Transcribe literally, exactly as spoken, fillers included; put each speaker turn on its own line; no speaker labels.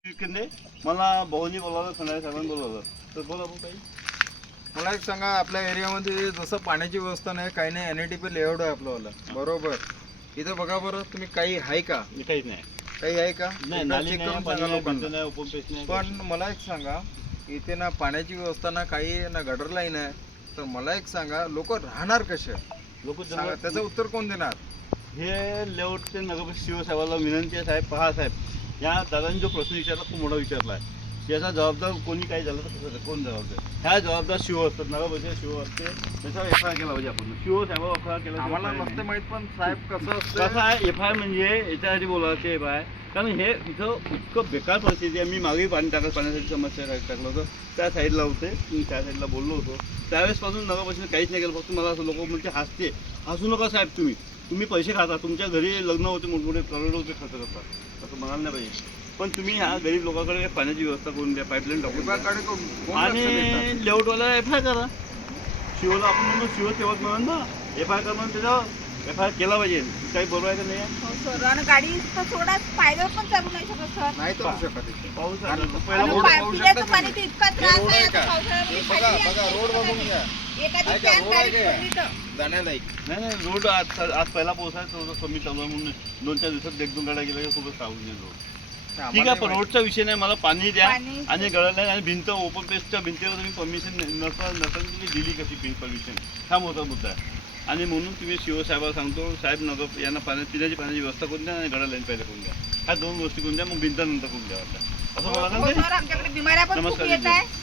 शिंदे मला भाऊनी बोलावलं, खंडारे साहेबांनी बोलावलं. तर बोला भाऊ काही.
मला एक सांगा, आपल्या एरियामध्ये जसं पाण्याची व्यवस्था नाही, काही नाही, N A T P layout आहे आपल्यावाला, बरोबर. इथं बघा बरं, तुम्ही काही आहे का?
मी काहीच नाही.
काही आहे का?
नाही,
एकदा
नाली
check
नाही,
करून
पाणी
सांगा
नाही,
लोकांना.
भिंत नाही, ओपन पेस नाही.
पण मला एक सांगा, इथे ना पाण्याची व्यवस्था ना काही ना गटर लाईन आहे, तर मला एक सांगा, लोक राहणार कसे?
लोक
सांगा, त्याचं उत्तर कोण देणार?
हे लेआउटचे नगरपरिषद शिवसाहेबाला विनंती आहे, साहेब पहा साहेब, या दादांनी जो प्रश्न विचारला खूप मोठा विचारला आहे. याचा जबाबदार कोणी काही झालं तर कसं कोण जबाबदार? ह्या जबाबदार शिव असतात, नगरपरिषद शिव असते, त्याच्यावर एफ आय आर केला पाहिजे आपण. शिव साहेब एफ आय आर केला
आम्हाला नसते माहित, पण साहेब कसं असतं,
कसं आहे एफ आय आर म्हणजे याच्यासाठी बोलायचं एफ आय आर, कारण हे इथं इतकं बेकार परिस्थिती आहे. मी मागे पाणी टाकत पाण्यासाठी समस्या टाकलं होतं, त्या साईडला होते, मी त्या साईडला बोललो होतो. त्यावेळेसपासून नगरपरिषद काहीच नाही केलं. फक्त मला असं लोक म्हणजे हसते, हसू नका साहेब, तुम्ही तुम्ही पैसे खाता, तुमच्या घरी लग्न होते, मोठमोठे करोड रुपये खर्च करतात, असं म्हणाल नाही पाहिजे. पण तुम्ही ह्या गरीब लोकांकडे पाण्याची व्यवस्था करून द्या, पाईपलाईन टाकून द्या.
विभागाकडे कोण- कोण लक्ष देतात?
आणि लेआउटवाला एफ आय आर करा. शिवला आपण म्हणून शिव सेवक म्हणून ना एफ आय आर करून त्याच्यावर एफ आय आर केला पाहिजे. काही बरोबर आहे का नाही?
हो सर, आणि गाडी तर सोडा, पायदळ पण चालू नाही शकत सर.
नाही करू शकत इथे.
पाऊस
आणि
आला. पहिला
आणि
रोड
पाय-
पाहू
पिण्याचं
शकता
पाणी
तुम्ही.
तर इतका
हे
त्रास
रोड
आहे
आहे
आता
का?
पावसाळ्यामध्ये
बघा
खाली
बघा, रोड बघून घ्या.
एखादी
आहे का?
कॅन
रोड आहे
गाडी
का?
पडली तर.
जाण्यालायक.
नाही नाही रोड आज आज पहिला पाऊस आहे, तो कमी चालू आहे म्हणून दोन चार दिवसात एक दोन गाड्या गेल्या की खूपच सावून येईल रोड.
आम्हाला
ठीक आहे, पण
नाही
रोडचा विषय नाही, मला पाणी द्या
पाणी-
आणि गळलं नाही. आणि भिंत ओपन पेस्टच्या भिंतीवर तुम्ही परमिशन नसं नसेल तुम्ही दिली कशी परमिशन, हा मोठा मुद्दा आहे. आणि म्हणून तुम्ही शिवसाहेबाला सांगतो, साहेब नगर यांना पाण्या पिण्याची पाण्याची व्यवस्था करून द्या आणि गळा लाईन पहिले करून द्या. ह्या दोन गोष्टी करून द्या, मग भिंत नंतर करून द्या. असं
हो
बोला
हो
ना.
सर, आमच्याकडे बिमाऱ्या पण खूप
नमस्कार
येत
दीदी.
आहे.